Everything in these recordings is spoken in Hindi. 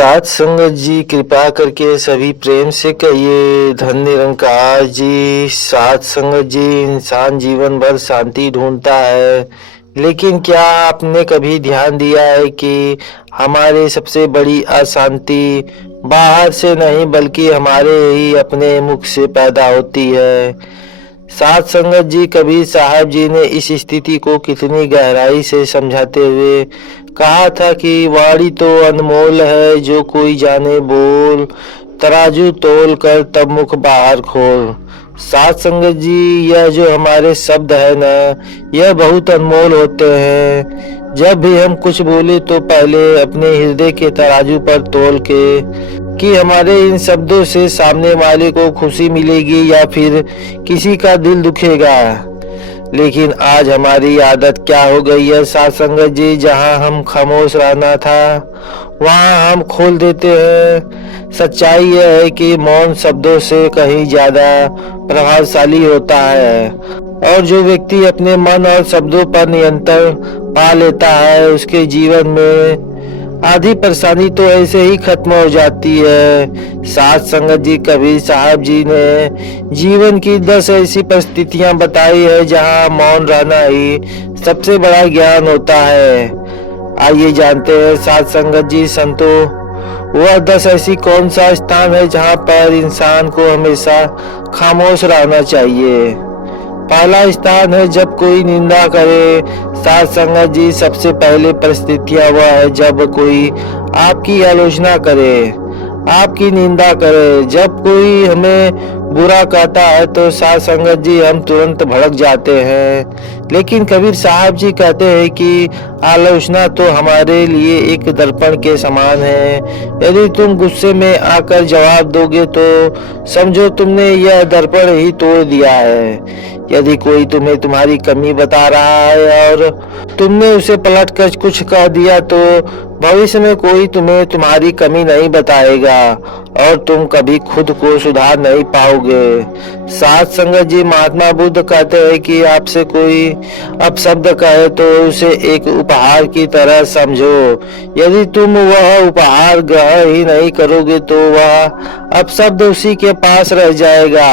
साथ संगत जी कृपा करके सभी प्रेम से कहिए धन निरंकार जी। साथ संगत जी, इंसान जीवन भर शांति ढूंढता है, लेकिन क्या आपने कभी ध्यान दिया है कि हमारे सबसे बड़ी अशांति बाहर से नहीं बल्कि हमारे ही अपने मुख से पैदा होती है। साथ संगत जी, कबीर साहब जी ने इस स्थिति को कितनी गहराई से समझाते हुए कहा था कि वाणी तो अनमोल है, जो कोई जाने बोल, तराजू तोल कर तब मुख बाहर खोल। साथ संगत जी, यह जो हमारे शब्द है ना, यह बहुत अनमोल होते हैं। जब भी हम कुछ बोले तो पहले अपने हृदय के तराजू पर तोल के कि हमारे इन शब्दों से सामने वाले को खुशी मिलेगी या फिर किसी का दिल दुखेगा। लेकिन आज हमारी आदत क्या हो गई है साथ संगत जी, जहां हम खामोश रहना था वहां हम खोल देते हैं। सच्चाई यह है कि मौन शब्दों से कहीं ज्यादा प्रभावशाली होता है, और जो व्यक्ति अपने मन और शब्दों पर नियंत्रण पा लेता है उसके जीवन में आधी परेशानी तो ऐसे ही खत्म हो जाती है। साथ संगत जी, कबीर साहब जी ने जीवन की 10 ऐसी परिस्थितियां बताई है जहां मौन रहना ही सबसे बड़ा ज्ञान होता है। आइए जानते हैं साथ संगत जी संतों, वह 10 ऐसी कौन सा स्थान है जहां पर इंसान को हमेशा खामोश रहना चाहिए। पहला स्थान है जब कोई निंदा करे। साथ संगत जी, सबसे पहले परिस्थितियां वह है जब कोई आपकी आलोचना करे, आपकी निंदा करे। जब कोई हमें बुरा कहता है तो साथ संगत जी हम तुरंत भड़क जाते हैं, लेकिन कबीर साहब जी कहते हैं कि आलोचना तो हमारे लिए एक दर्पण के समान है। यदि तुम गुस्से में आकर जवाब दोगे तो समझो तुमने यह दर्पण ही तोड़ दिया है। यदि कोई तुम्हें तुम्हारी कमी बता रहा है और तुमने उसे पलट कर कुछ कह दिया तो भविष्य में कोई तुम्हें तुम्हारी कमी नहीं बताएगा और तुम कभी खुद को सुधार नहीं पाओगे। साथ संगत जी, महात्मा बुद्ध कहते हैं कि आपसे कोई अपशब्द कहे तो उसे एक उपहार की तरह समझो। यदि तुम वह उपहार ग्रहण ही नहीं करोगे तो वह अपशब्द उसी के पास रह जाएगा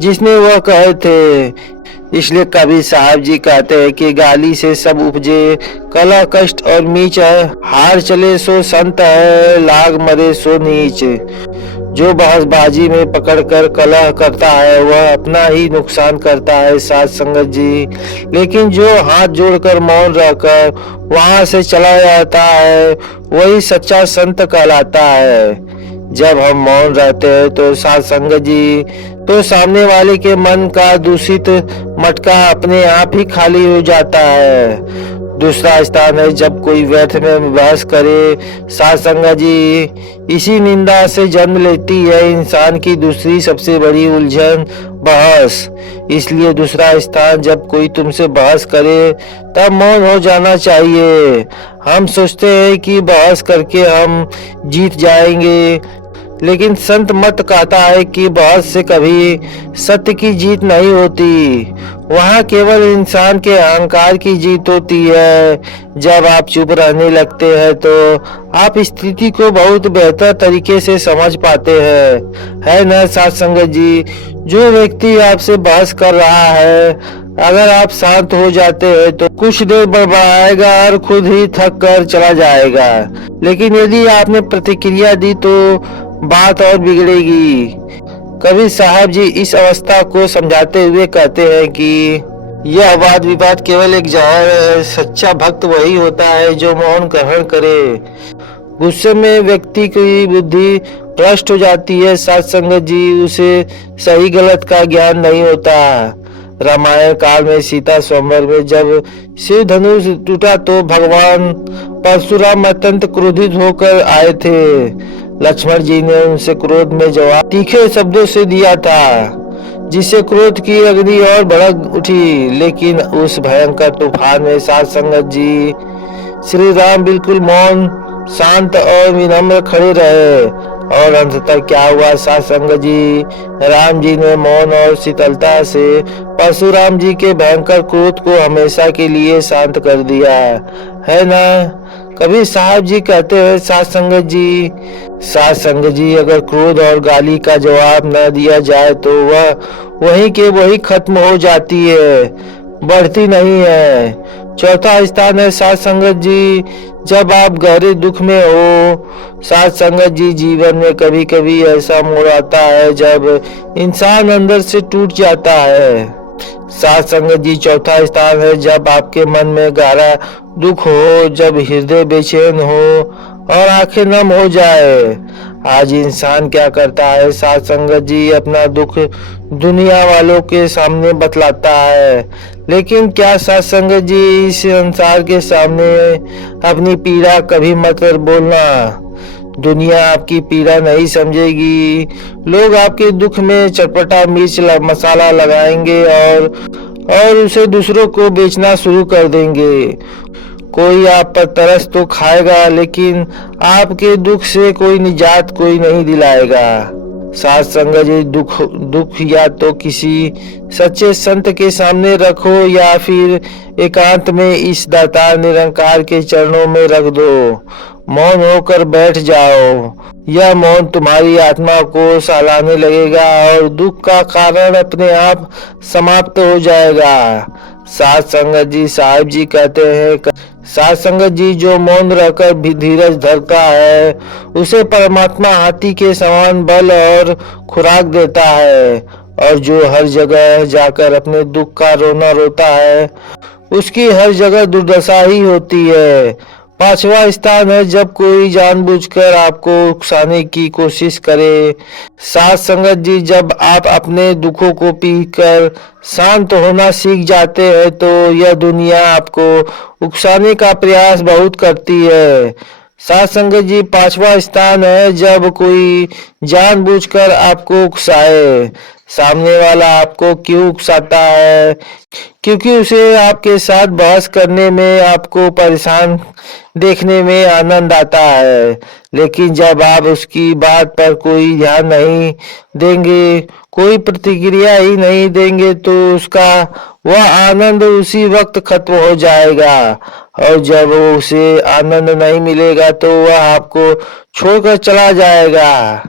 जिसने वह कहे थे। इसलिए कबीर साहब जी कहते हैं कि गाली से सब उपजे, कलह कष्ट और नीच है। हार चले सो संत है, लाग मरे सो नीच। जो बहसबाजी में पकड़कर कलह करता है वह अपना ही नुकसान करता है साथ संगत जी, लेकिन जो हाथ जोड़कर मौन रहकर वहां से चला जाता है वही सच्चा संत कहलाता है। जब हम मौन रहते हैं तो साथ संगत जी, तो सामने वाले के मन का दूषित मटका अपने आप ही खाली हो जाता है। दूसरा स्थान है जब कोई व्यर्थ में बहस करे। साथ संगत जी, इसी निंदा से जन्म लेती है इंसान की दूसरी सबसे बड़ी उलझन, बहस। इसलिए दूसरा स्थान जब कोई तुमसे बहस करे तब मौन हो जाना चाहिए। हम सोचते हैं कि बहस करके हम जीत जाएंगे, लेकिन संत मत कहता है कि बहस से कभी सत्य की जीत नहीं होती, वहाँ केवल इंसान के अहंकार की जीत होती है। जब आप चुप रहने लगते हैं तो आप स्थिति को बहुत बेहतर तरीके से समझ पाते हैं, है ना साथ संगत जी। जो व्यक्ति आपसे बहस कर रहा है, अगर आप शांत हो जाते हैं तो कुछ देर बड़बड़ाएगा और खुद ही थक कर चला जाएगा, लेकिन यदि आपने प्रतिक्रिया दी तो बात और बिगड़ेगी। कबीर साहब जी इस अवस्था को समझाते हुए कहते हैं कि यह वाद विवाद केवल एक जहर है। सच्चा भक्त वही होता है जो मौन ग्रहण करे। गुस्से में व्यक्ति की बुद्धि भ्रष्ट हो जाती है साथ संगत जी, उसे सही गलत का ज्ञान नहीं होता। रामायण काल में सीता स्वयंवर में जब शिव धनुष टूटा तो भगवान परशुराम अत्यंत क्रोधित होकर आए थे। लक्ष्मण जी ने उनसे क्रोध में जवाब तीखे शब्दों से दिया था, जिससे क्रोध की अग्नि और भड़क उठी। लेकिन उस भयंकर तूफान में साथ संगत जी, श्री राम बिल्कुल मौन, शांत और विनम्र खड़े रहे। और अंततः क्या हुआ साथ संगत जी, राम जी ने मौन और शीतलता से परशुराम जी के भयंकर क्रोध को हमेशा के लिए शांत कर दिया, है ना। कबीर साहब जी कहते हैं साथ संगत जी अगर क्रोध और गाली का जवाब न दिया जाए तो वह वहीं के वही खत्म हो जाती है, बढ़ती नहीं है। चौथा स्थान है साथ संगत जी जब आप गहरे दुख में हो। साथ संगत जी जीवन में कभी कभी ऐसा मोड़ आता है जब इंसान अंदर से टूट जाता है। साथ संगत जी चौथा स्थान है जब आपके मन में गहरा दुख हो, जब हृदय बेचैन हो और आंखें नम हो जाए। आज इंसान क्या करता है साथ संगत जी, अपना दुख दुनिया वालों के सामने बतलाता है, लेकिन क्या साथ संगत जी इस संसार के सामने अपनी पीड़ा कभी मत बोलना। दुनिया आपकी पीड़ा नहीं समझेगी। लोग आपके दुख में चटपटा मिर्च मसाला लगाएंगे और उसे दूसरों को बेचना शुरू कर देंगे। कोई आप पर तरस तो खाएगा, लेकिन आपके दुख से कोई निजात कोई नहीं दिलाएगा। साथ संगत जी दुख या तो किसी सच्चे संत के सामने रखो या फिर एकांत में इस दातार निरंकार के चरणों में रख दो। मौन होकर बैठ जाओ। यह मौन तुम्हारी आत्मा को सहलाने लगेगा और दुख का कारण अपने आप समाप्त हो जाएगा। साथ संगत जी साहिब जी कहते हैं साथ संगत जी जो मौन रहकर भी धीरज धरता है उसे परमात्मा हाथी के समान बल और खुराक देता है, और जो हर जगह जाकर अपने दुख का रोना रोता है उसकी हर जगह दुर्दशा ही होती है। पांचवा स्थान है जब कोई जानबूझकर आपको उकसाने की कोशिश करे। साथ संगत जी जब आप अपने दुखों को पीकर शांत होना सीख जाते हैं तो यह दुनिया आपको उकसाने का प्रयास बहुत करती है। साथ संगत जी पांचवा स्थान है जब कोई जानबूझकर आपको उकसाए। सामने वाला आपको क्यों उकसाता है? क्योंकि उसे आपके साथ बहस करने में, आपको परेशान देखने में आनंद आता है। लेकिन जब आप उसकी बात पर कोई ध्यान नहीं देंगे, कोई प्रतिक्रिया ही नहीं देंगे तो उसका वह आनंद उसी वक्त खत्म हो जाएगा, और जब उसे आनंद नहीं मिलेगा तो वह आपको छोड़कर चला जाएगा।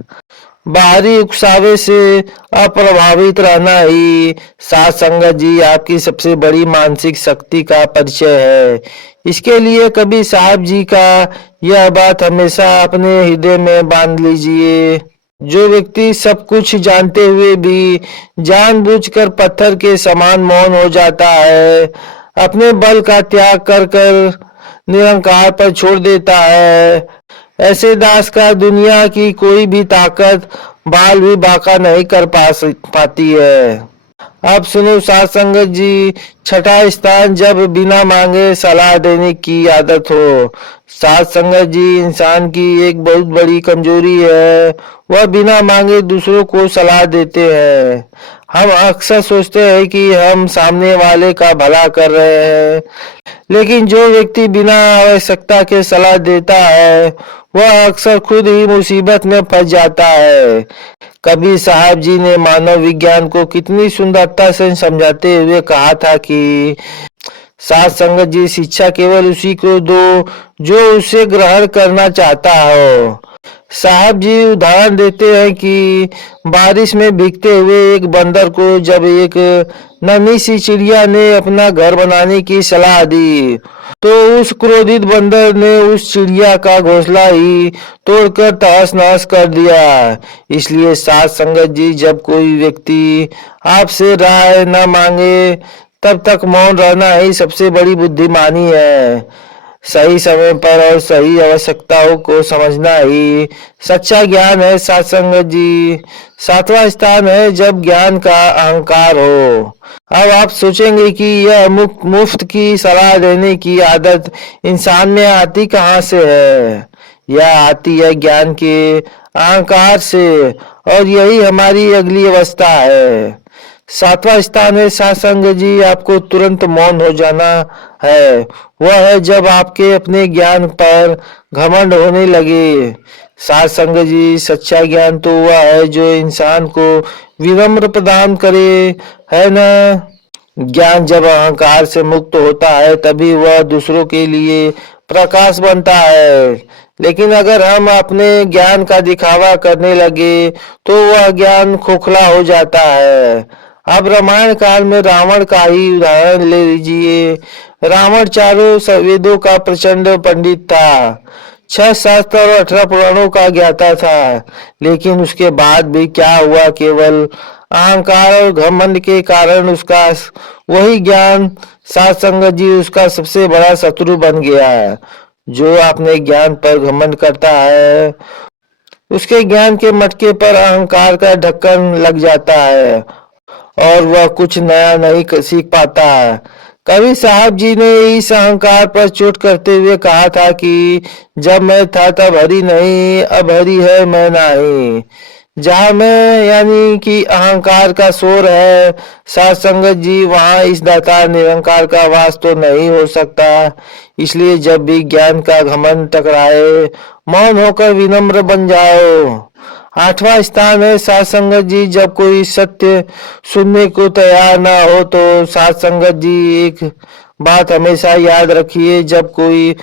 बाहरी उकसावे से अप्रभावित रहना ही साथ संगत जी आपकी सबसे बड़ी मानसिक शक्ति का परिचय है। इसके लिए कबीर साहब जी का यह बात हमेशा अपने हृदय में बांध लीजिए। जो व्यक्ति सब कुछ जानते हुए भी जानबूझकर पत्थर के समान मौन हो जाता है, अपने बल का त्याग कर कर निरंकार पर छोड़ देता है, ऐसे दास का दुनिया की कोई भी ताकत बाल भी बाका नहीं कर पाती है। अब सुनो साथ संगत जी छठा स्थान जब बिना मांगे सलाह देने की आदत हो। साथ संगत जी इंसान की एक बहुत बड़ी कमजोरी है, वह बिना मांगे दूसरों को सलाह देते हैं। हम अक्सर सोचते हैं कि हम सामने वाले का भला कर रहे हैं, लेकिन जो व्यक्ति बिना आवश्यकता के सलाह देता है वह अक्सर खुद ही मुसीबत में फंस जाता है। कबीर साहब जी ने मानव विज्ञान को कितनी सुंदरता से समझाते हुए कहा था कि साथ संगत जी शिक्षा केवल उसी को दो जो उसे ग्रहण करना चाहता हो। साहब जी उदाहरण देते हैं कि बारिश में भीगते हुए एक बंदर को जब एक नन्ही सी चिड़िया ने अपना घर बनाने की सलाह दी तो उस क्रोधित बंदर ने उस चिड़िया का घोंसला ही तोड़कर तहस नहस कर दिया। इसलिए साथ संगत जी जब कोई व्यक्ति आपसे राय न मांगे तब तक मौन रहना ही सबसे बड़ी बुद्धिमानी है। सही समय पर और सही आवश्यकताओं को समझना ही सच्चा ज्ञान है। साथ संगत जी सातवां स्थान है जब ज्ञान का अहंकार हो। अब आप सोचेंगे कि यह मुफ्त की सलाह देने की आदत इंसान में आती कहाँ से है? यह आती है ज्ञान के अहंकार से, और यही हमारी अगली अवस्था है। सातवां स्थान है साथ संगत जी आपको तुरंत मौन हो जाना है। वह है जब आपके अपने ज्ञान पर घमंड होने लगे। साथ संगत जी सच्चा ज्ञान तो वह है जो इंसान को विनम्र प्रदान करे, है न? ज्ञान जब अहंकार से मुक्त होता है तभी वह दूसरों के लिए प्रकाश बनता है। लेकिन अगर हम अपने ज्ञान का दिखावा करने लगे तो वह ज्ञान खोखला हो जाता है। अब रामायण काल में रावण का ही उदाहरण ले लीजिए। रावण चारों वेदों का प्रचंड पंडित था, 6 शास्त्र और 18 पुराणों का ज्ञाता था। लेकिन उसके बाद भी क्या हुआ, केवल अहंकार और घमंड के कारण उसका वही ज्ञान सात संगत जी उसका सबसे बड़ा शत्रु बन गया है। जो अपने ज्ञान पर घमंड करता है उसके ज्ञान के मटके पर अहंकार का ढक्कन लग जाता है और वह कुछ नया नहीं सीख पाता है। कबीर साहब जी ने इस अहंकार पर चोट करते हुए कहा था कि जब मैं था तब हरि नहीं, अब हरि है मैं नहीं। जहां मैं यानी कि अहंकार का शोर है सात संगत जी, वहां इस दातार निरंकार का वास तो नहीं हो सकता। इसलिए जब भी ज्ञान का घमंड टकराए, मौन होकर विनम्र बन जाओ। 8वां स्थान है सात संगत जी। जब कोई सत्य सुनने को तैयार ना हो तो सात संगत जी एक बात हमेशा याद रखिए, जब कोई